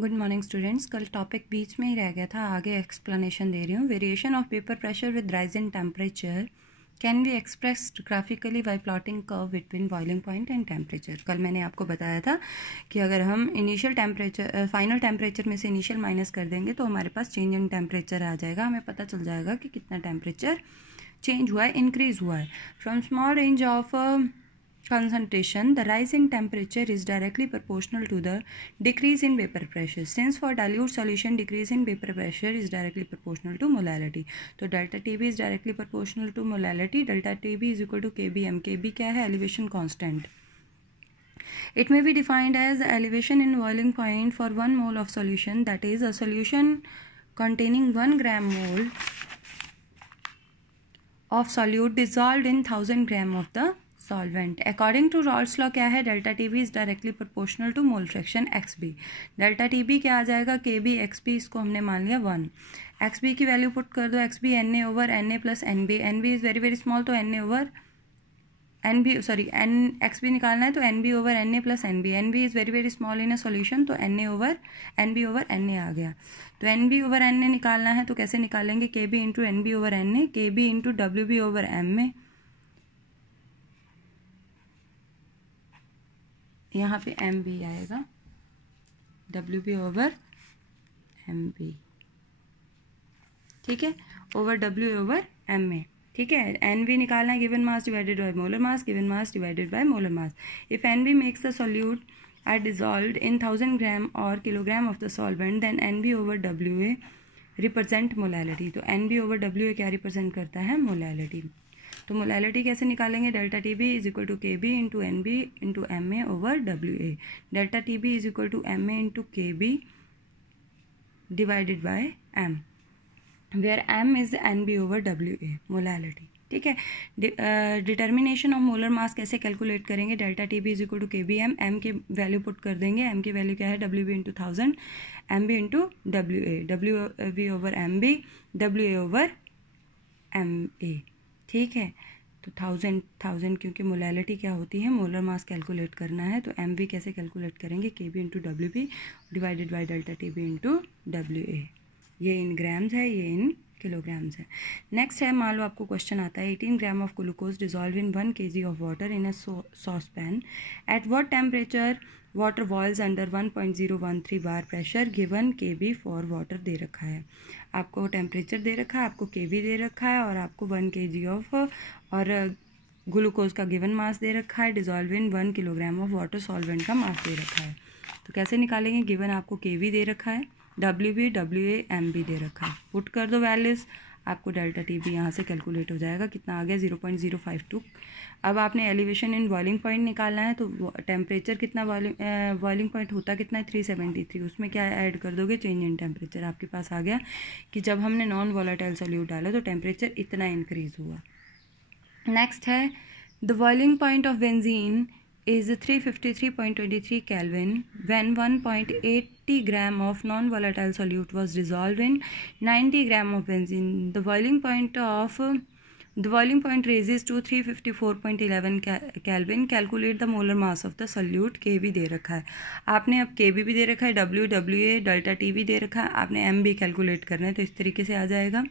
Good morning students. कल topic बीच में ही रह गया था, आगे एक्सप्लेनेशन दे रही हूँ। Variation of vapour pressure with rise in temperature can be expressed graphically bye plotting curve between boiling point and temperature. कल मैंने आपको बताया था कि अगर हम इनिशियल टेम्परेचर फाइनल टेम्परेचर में से इनिशियल माइनस कर देंगे तो हमारे पास चेंज इन टेम्परेचर आ जाएगा। हमें पता चल जाएगा कि कितना टेम्परेचर चेंज हुआ है, इंक्रीज हुआ है। From small range of concentration, the rise in temperature is directly proportional to the decrease in vapor pressure. Since for dilute solution, decrease in vapor pressure is directly proportional to molality. तो delta TB is directly proportional to molality. Delta TB is equal to kbm. kb क्या है? Elevation constant. It may be defined as elevation in boiling point for 1 mole of solution, that is a solution containing 1 gram mole of solute dissolved in 1000 gram of the solvent. According to Raoult's law क्या है? Delta TB is directly proportional to mole fraction XB. Delta TB क्या आ जाएगा? KB XB, इसको हमने मान लिया 1. XB की value put कर दो, XB Na over Na plus NB. NB is very very small, तो Na ओवर XB निकालना है तो NB over Na plus NB. NB is very very small in a solution, तो NB ओवर Na आ गया. तो NB over Na निकालना है तो कैसे निकालेंगे? KB into NB over Na, KB into WB over M में, यहाँ पे MB आएगा, WB ओवर MB, ठीक है, ओवर W ओवर M में, ठीक है. NB निकालना है, given mass divided by molar mass, given mass divided by molar mass. If NB makes the solute are dissolved in 1000 gram और kilogram of the solvent, then NB over WA represent molality. तो NB over WA क्या represent करता है? Molality. तो molality कैसे निकालेंगे? Delta TB is equal to KB into NB into MA over WA. Delta TB is equal to MA into KB divided by M, where M is NB over WA, molality, ठीक है. Determination of molar mass कैसे calculate करेंगे? Delta TB is equal to KBM, M की value put कर देंगे. M की value क्या है? WB into 1000, MB into WA, WB over MB, WA over MA, ठीक है. तो 1000 क्योंकि मोलैलिटी क्या होती है? मोलर मास कैलकुलेट करना है, तो MB कैसे कैलकुलेट करेंगे? KB into WB divided by delta TB into WA. ये इन ग्राम्स है, ये इन किलोग्राम्स है. नेक्स्ट है, मान लो आपको क्वेश्चन आता है 18 gram of glucose dissolve in 1 kg of water in a sauce pan. At what temperature water boils under 1.013 bar pressure, given KB for water दे रखा है. आपको टेम्परेचर दे रखा है, आपको KB दे रखा है और आपको 1 kg ऑफ और ग्लूकोज का गिवन मास दे रखा है, dissolve in 1 kilogram of water solvent का मास दे रखा है. तो कैसे निकालेंगे? गिवन आपको KB दे रखा है, WB WA MB दे रखा है, पुट कर दो वैल्यूज, आपको डेल्टा TB यहाँ से कैलकुलेट हो जाएगा. कितना आ गया? 0.052. अब आपने एलिवेशन इन बॉइलिंग पॉइंट निकालना है, तो टेम्परेचर कितना बॉइलिंग पॉइंट होता कितना है? 373. उसमें क्या ऐड कर दोगे? Change in temperature. आपके पास आ गया कि जब हमने नॉन वोलेटाइल सोल्यूट डाला तो टेम्परेचर इतना इंक्रीज हुआ. नेक्स्ट है, the boiling point of benzene is 353.23 Kelvin when 1.80 gram of non-volatile solute was dissolved in 90 gram of benzene. The boiling point raises to 354.11 Kelvin. Calculate the molar mass of the solute. KB दे रखा है, आपने अब KB भी दे रखा है, WA delta TB दे रखा है, आपने MB कैलकुलेट करना है. तो इस तरीके से आ जाएगा.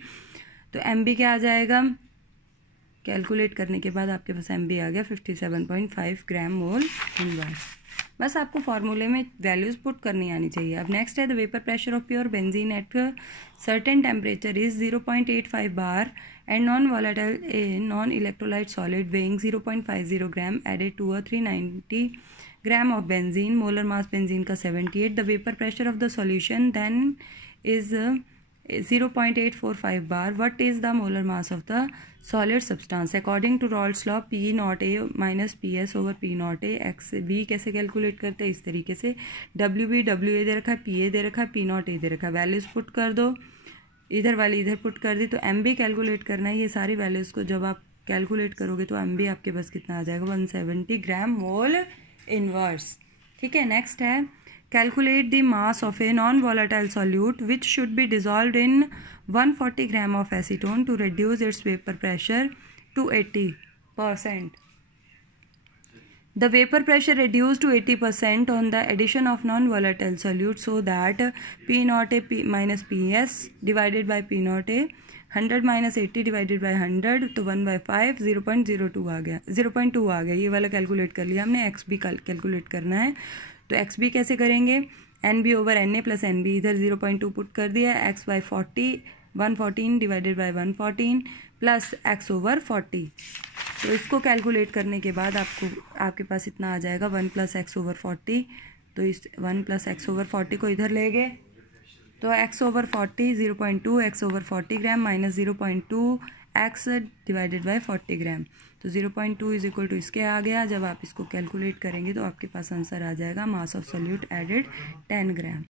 तो MB क्या आ जाएगा? कैलकुलेट करने के बाद आपके पास MB आ गया 57.5 ग्राम मोल इन बार. बस आपको फार्मूले में वैल्यूज पुट करनी आनी चाहिए. अब नेक्स्ट है, the vapour pressure of pure benzene at certain temperature is 0.85 bar and non volatile non electrolyte solid weighing 0.50 gram added to a 390 gram of benzene. Molar mass benzene का 78. The vapour pressure of the solution then is 0.845 bar. What is the molar mass of the solid substance? According to Raoult's law, P naught A minus PS over P naught A. XB कैसे calculate करते हैं? इस तरीके से. WB WA दे रखा है, PA दे रखा है, P naught A दे रखा है. वैल्यूज पुट कर दो, इधर वाली इधर पुट कर दी. तो MB कैलकुलेट करना है. ये सारी वैल्यूज को जब आप कैलकुलेट करोगे तो MB आपके पास कितना आ जाएगा? 170 ग्राम मोल इनवर्स, ठीक है. नेक्स्ट है, calculate the mass of a non-volatile solute which should be dissolved in 140 gram of acetone to reduce its vapor pressure to 80%. The vapour pressure reduced to 80% on the addition of non-volatile solute so that P naught A P minus PS divided by P naught A 100 minus 80 divided by 100 तो 1/5 0.02 आ गया 0.2 आ गया। ये वाला calculate कर लिया हमने। X B calculate करना है तो एक्स बी कैसे करेंगे, N B over N A plus N B, इधर 0.2 पुट कर दिया। X by 40 114 divided by 114 plus X over 40। तो इसको कैलकुलेट करने के बाद आपके पास इतना आ जाएगा 1 प्लस एक्स ओवर 40। तो इस 1 प्लस एक्स ओवर 40 को इधर ले गए तो x over 40 0.2 x over 40 gram minus 0.2 x divided by 40 ग्राम। तो 0.2 इज इक्वल टू इसके आ गया। जब आप इसको कैलकुलेट करेंगे तो आपके पास आंसर आ जाएगा mass of solute added 10 gram.